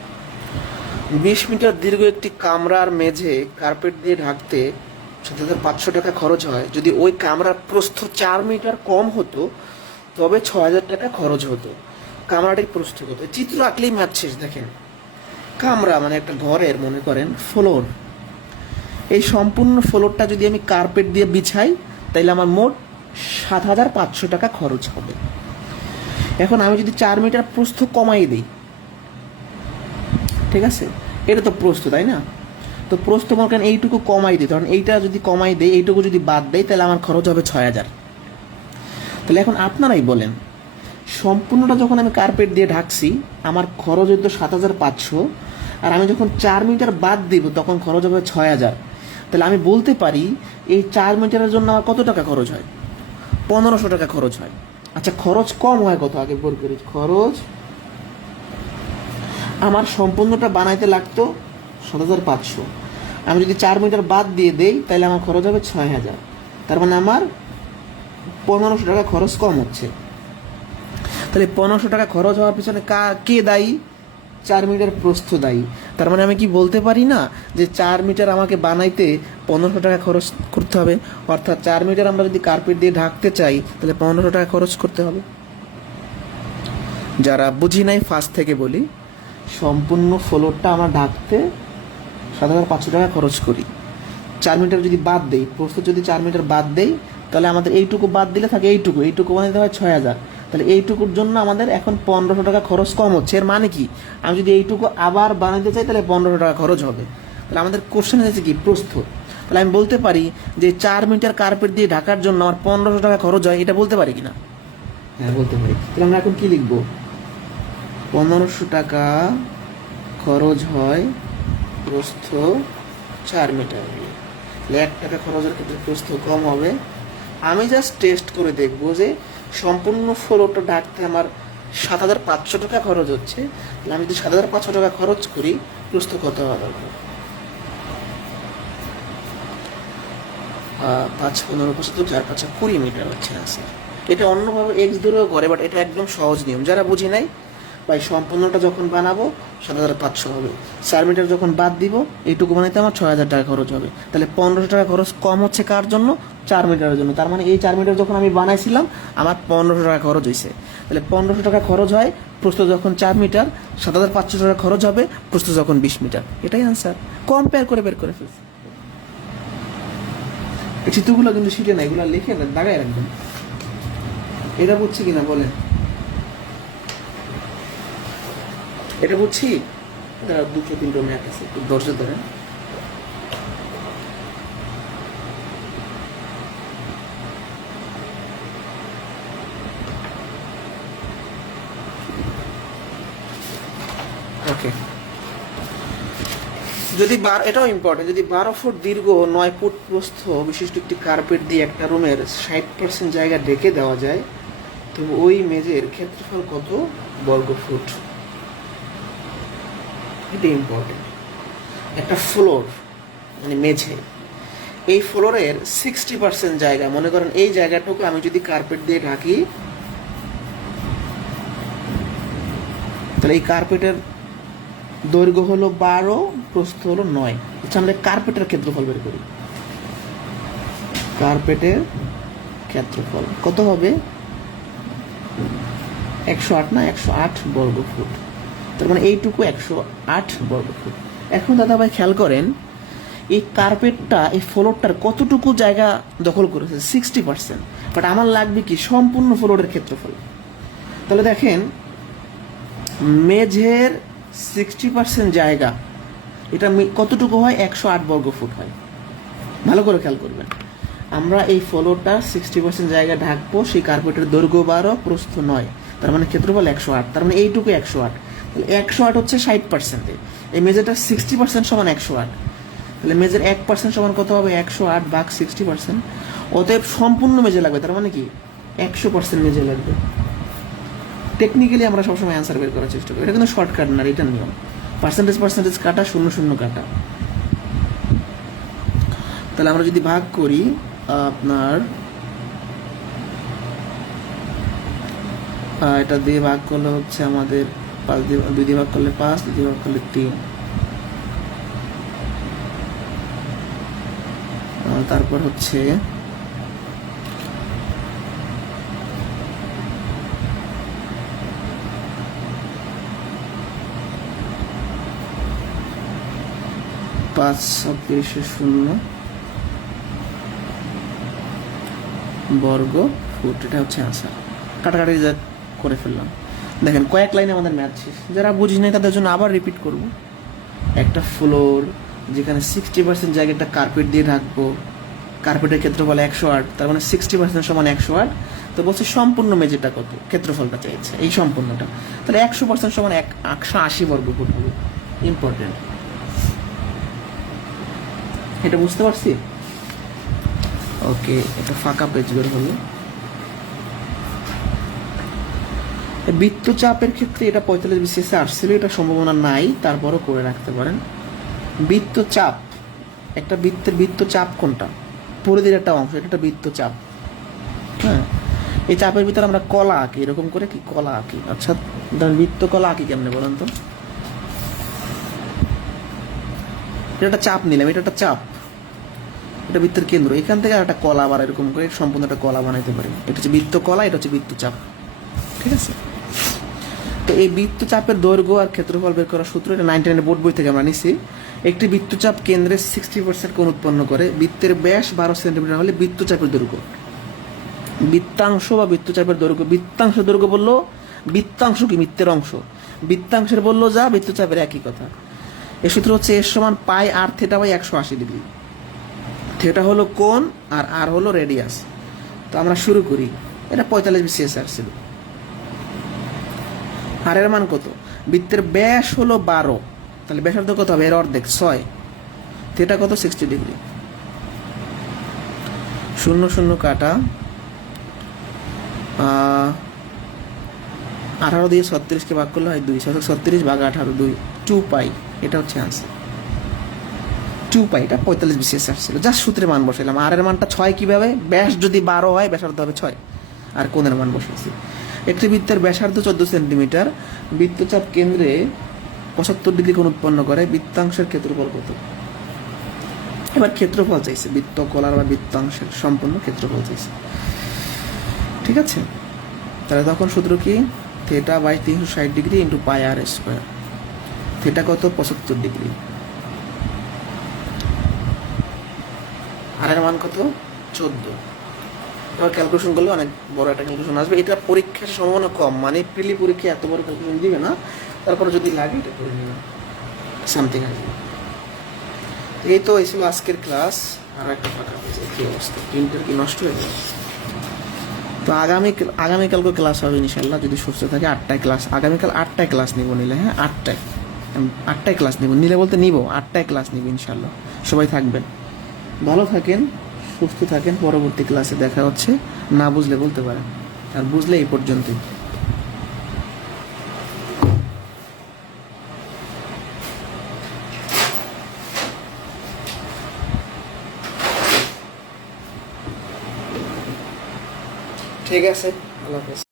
20 মিটার দীর্ঘ একটি কামরার মেঝে কার্পেট দিয়ে ঢাকতে 7,500 টাকা খরচ হয়। যদি ওই কামরার প্রস্থ 4 মিটার কম হতো তবে 6,000 টাকা খরচ হতো। কামরাটির প্রস্থ কত? চিত্র আঁকলেই ম্যাথ শেষ। দেখেন, কামরা মানে একটা ঘরের, মনে করেন ফ্লোর, এই সম্পূর্ণ ফ্লোরটা যদি আমি কার্পেট দিয়ে বিছাই তাহলে আমার মোট 7,500 টাকা খরচ হবে। এখন আমি যদি 4 মিটার প্রস্থ কমাই দিই, ঠিক আছে, এটা তো প্রস্থ, তাই না? তো প্রস্থ মনে করেন এইটুকু কমাই দিই, কারণ এইটা যদি কমাই দেয়, এইটুকু যদি বাদ দেয়, তাহলে আমার খরচ হবে 6,000। তাহলে এখন আপনারাই বলেন, সম্পূর্ণটা যখন আমি কার্পেট দিয়ে ঢাকছি আমার খরচ হতো 7,500, আর আমি যখন 4 মিটার বাদ দিব তখন খরচ হবে 6,000। তাহলে আমি বলতে পারি এই 4 মিটারের জন্য আমার কত টাকা খরচ হয়? 1,500 টাকা খরচ হয়। আচ্ছা, খরচ কম হয় কত? আগে বের করি। খরচ আমার সম্পূর্ণটা বানাইতে লাগতো 7,500, আমি যদি 4 মিটার বাদ দিয়ে দেই তাহলে আমার খরচ হবে 6,000। তার মানে আমার 1,500 টাকা খরচ কম হচ্ছে। তাহলে 1,500 টাকা খরচ হওয়ার পিছনে কে দায়ী? 4 মিটার প্রস্থ দায়ী। তার মানে আমি কি বলতে পারি না যে 4 মিটার আমাকে বানাইতে 1,500 টাকা খরচ করতে হবে? অর্থাৎ 4 মিটার আমরা যদি কার্পেট দিয়ে ঢাকতে চাই তাহলে 1,500 টাকা খরচ করতে হবে। যারা বুঝি নাই ফার্স্ট থেকে বলি, সম্পূর্ণ ফ্লোরটা আমরা ঢাকতে 7,500 টাকা খরচ করি। 4 মিটার যদি বাদ দেই, প্রস্থ যদি 4 মিটার বাদ দেই, তাহলে আমাদের এইটুকু বাদ দিলে থাকে এইটুকু বানাইতে হয় 6,000। তাহলে এইটুকুর জন্য আমাদের এখন 1,500 টাকা খরচ কম হচ্ছে। এর মানে কি, আমি যদি এইটুকু আবার বানাইতে চাই তাহলে 1,500 টাকা খরচ হবে। তাহলে আমাদের কোশ্চেন হয়েছে কি? প্রস্থ। তাহলে আমি বলতে পারি যে 4 মিটার কার্পেট দিয়ে ঢাকার জন্য আমার 1,500 টাকা খরচ হয়, এটা বলতে পারি কিনা? হ্যাঁ, বলতে পারি। তাহলে আমরা এখন কি লিখবো? 1,500 টাকা খরচ হয় প্রস্থ 4 মিটার দিয়ে। তাহলে 1 টাকা খরচের ক্ষেত্রে প্রস্থ কম হবে। আমি জাস্ট টেস্ট করে দেখবো যে সম্পূর্ণ ফ্লোরটা ঢাকতে আমার 7,500 টাকা খরচ হচ্ছে। তাহলে আমি যদি 7,500 টাকা খরচ করি, প্রস্থ কত হওয়া দরকার? 5 15 25 4 5 20 মিটার হচ্ছে আনসার। এটা অন্যভাবে এক্স ধরেও করে, বাট এটা একদম সহজ নিয়ম। যারা বুঝি নাই ভাই, সম্পূর্ণটা যখন বানাবো 7,500 হবে, 4 মিটার যখন বাদ দিব এইটুকু বানাইতে আমার 6,000 টাকা খরচ হবে। তাহলে 1,500 টাকা খরচ কম হচ্ছে কার জন্য? 4 মিটারের জন্য। তার মানে এই 4 মিটার যখন আমি বানাইছিলাম আমার 1,500 টাকা খরচ হয়েছে। তাহলে 1,500 টাকা খরচ হয় প্রস্থ যখন 4 মিটার, 7,500 টাকা খরচ হবে প্রস্থ যখন 20 মিটার। এটাই আনসার। কম্পেয়ার করে বের করে ফেলছি। এই চিত্রগুলো কিন্তু শিখে না, এগুলো লিখে দাগায় রাখবেন। এটা বুঝছি কিনা বলেন? এটা বুঝছি? 2-3 ম্যাথ আছে, একটু ধৈর্য ধরেন। ওকে, যদি এটাও ইম্পর্টেন্ট, যদি 12 ফুট দীর্ঘ 9 ফুট প্রস্থ বিশিষ্ট একটি কার্পেট দিয়ে একটা রুমের 60% জায়গা ঢেকে দেওয়া যায়, তো ওই মেঝের ক্ষেত্রফল কত বর্গ ফুট? এটা ইম্পর্টেন্ট। একটা ফ্লোর মানে মেঝে, এই ফ্লোরের 60% জায়গা, মনে করেন এই জায়গাটুকু আমি যদি কার্পেট দিয়ে ঢাকি, তাহলে এই কার্পেটের দৈর্ঘ্য হলো 12, প্রস্থ হলো 9। আচ্ছা, আমরা কার্পেটের ক্ষেত্রফল বের করি। কার্পেটের ক্ষেত্রফল কত হবে? 108 না, 108 বর্গ ফুট। তার মানে এইটুকু 108 বর্গ ফুট। এখন দাদা ভাই খেয়াল করেন, এই কার্পেটটা এই ফ্লোরটার কতটুকু জায়গা দখল করেছে? 60%। বাট আমার লাগবে কি সম্পূর্ণ ফ্লোরের ক্ষেত্রফল। তাহলে দেখেন, মেঝের 60% জায়গা, এটা কতটুকু হয়? 108 বর্গ ফুট হয়। ভালো করে খেয়াল করবেন, আমরা এই ফ্লোরটা 60% জায়গা ঢাকবো, সেই কার্পেটের দৈর্ঘ্য 12, প্রস্থ 9, তার মানে ক্ষেত্রফল 108। তার মানে এইটুকু 108। তাহলে 108 হচ্ছে 60%। এই মেঝেটা 60% সমান 108। তাহলে মেঝের 1% সমান কত হবে? 108 ভাগ 60%। অতএব সম্পূর্ণ মেঝে লাগবে, তার মানে কি 100% মেঝে লাগবে। টেকনিক্যালি আমরা সবসময় অ্যান্সার বের করার চেষ্টা করি, এটা কিন্তু শর্টকাট না, এটার নিয়ম। পার্সেন্টেজ কাটা, 0 কাটা। তাহলে আমরা যদি ভাগ করি, আপনার এটা দিয়ে ভাগ করলে হচ্ছে আমাদের 5 দিয়ে 2 দিয়ে ভাগ করলে 5, 2 দিয়ে ভাগ করলে 3, তারপর হচ্ছে 5 0 বর্গ ফুট। এটা হচ্ছে আনসার। কাটাকাটি করে ফেললাম। দেখেন কয়েক লাইনে আমাদের ম্যাথ শেষ। যারা বুঝি নাই তাদের জন্য আবার রিপিট করব। একটা ফ্লোর যেখানে 60% জায়গাটা কার্পেট দিয়ে ঢাকবো, কার্পেটের ক্ষেত্রফল 108, তার মানে 60% সমান 108। তো বলছে সম্পূর্ণ মেঝেটা কত, ক্ষেত্রফলটা চাইছে এই সম্পূর্ণটা। তাহলে 100% সমান 180 বর্গ ফুট হবে। ইম্পর্টেন্ট, এটা বুঝতে পারছি? ওকে, এটা ফাঁকা পেজ বের হলো। বৃত্তচাপের ক্ষেত্রে এটা 45 BCS আসছিল, এটা সম্ভাবনা নাই, তারপরও করে রাখতে পারেন। বৃত্তচাপ, একটা বৃত্তের বৃত্তচাপ কোনটা? পরিধির একটা অংশ, এটা একটা বৃত্তচাপ। হ্যাঁ, এই চাপের ভিতরে আমরা কলা আঁকি, এরকম করে কি কলা আঁকি। আচ্ছা, বৃত্ত কলা আঁকি কেমনে বলেন তো? এটা একটা চাপ নিলাম, এটা একটা চাপ, এটা বৃত্তের কেন্দ্র। এখান থেকে একটা কলা আবার এরকম করে সম্পূর্ণ একটা কলা বানাইতে পারি। এটা হচ্ছে বৃত্ত কলা, এটা হচ্ছে বৃত্তচাপ। ঠিক আছে? তো এই বৃত্তচাপের দৈর্ঘ্য আর ক্ষেত্রফল বের করার সূত্র, এটা 99 বোর্ড বই থেকে আমরা নিছি। একটি বৃত্তচাপ কেন্দ্রের 60% কোণ উৎপন্ন করে। বৃত্তের ব্যাস 12 সেন্টিমিটার হলে বৃত্তচাপের দৈর্ঘ্য। বৃত্তাংশ বা বৃত্তচাপের দৈর্ঘ্য, বৃত্তাংশ দৈর্ঘ্য বললো, বৃত্তাংশ কি বৃত্তের অংশ, বৃত্তাংশের বললো যা, বৃত্তচাপের একই কথা। এর সূত্র হচ্ছে এর সমান পাই আর থিটা বাই 180 ডিগ্রি। থিটা হলো কোণ আর আর হলো রেডিয়াস। তো আমরা শুরু করি। এটা 45 BCS ছিল। আর এর মান কত? বৃত্তের ব্যাস হলো 12, তাহলে ব্যাসার্ধ কত হবে? এর অর্ধেক 6। থিটা কত? 60 ডিগ্রি। 0 কাটা, 18 দিয়ে 36কে ভাগ করলে হয় 2, 36 ভাগ 18, 2 পাই। এটা হচ্ছে আনসার। 2 পাই, এটা 45 BCS ছিল। জাস্ট সূত্রে মান বসাইলাম। আর এর মানটা 6 কিভাবে? ব্যাস যদি 12 হয়, ব্যাসার্ধ হবে 6, আর কোণের মান বসিয়েছি। একটি বৃত্তের ব্যাসার্ধ 14 সেন্টিমিটার, বৃত্তচাপ কেন্দ্রে 75 ডিগ্রি কোণ উৎপন্ন করে। বৃত্তাংশের ক্ষেত্রফল কত? এবার ক্ষেত্রফল চাইছে, বৃত্ত কলার বা বৃত্তাংশের সম্পূর্ণ ক্ষেত্রফল চাইছে। ঠিক আছে? তাহলে তখন সূত্র কি? Theta by 360 degree into pi r square. Theta কত? 75 ডিগ্রি। আর এর মান কত? 14। আমার ক্যালকুলেশন করলে অনেক বড় একটা ক্যালকুলেশন আসবে। এটা পরীক্ষার সম্ভাবনা কম, মানে প্রিলি পরীক্ষা এত বড় ক্যালকুলেশন দিবে না, তারপরে যদি লাগে এটা করে নেবেন, সামথিং আসবে। এই তো এই ছিল আজকের ক্লাস। আর একটা ফাঁকা পেয়েছে, কি অবস্থা, প্রিন্টার কি নষ্ট হয়ে যাবে? তো আগামীকালকে ক্লাস হবে ইনশাল্লাহ, যদি সুস্থ থাকে। 8টায় ক্লাস, আগামীকাল 8টায় ক্লাস নিব নিলে, হ্যাঁ 8টায় ক্লাস নিব, নিলে বলতে নিব 8টায় ক্লাস নিব ইনশাল্লাহ। সবাই থাকবেন, ভালো থাকেন, সুস্থ থাকেন। পরবর্তী ক্লাসে দেখা হচ্ছে। না বুঝলে বলতে পারেন, আর বুঝলে এই পর্যন্তই। ঠিক আছে, আল্লাহ হাফেজ।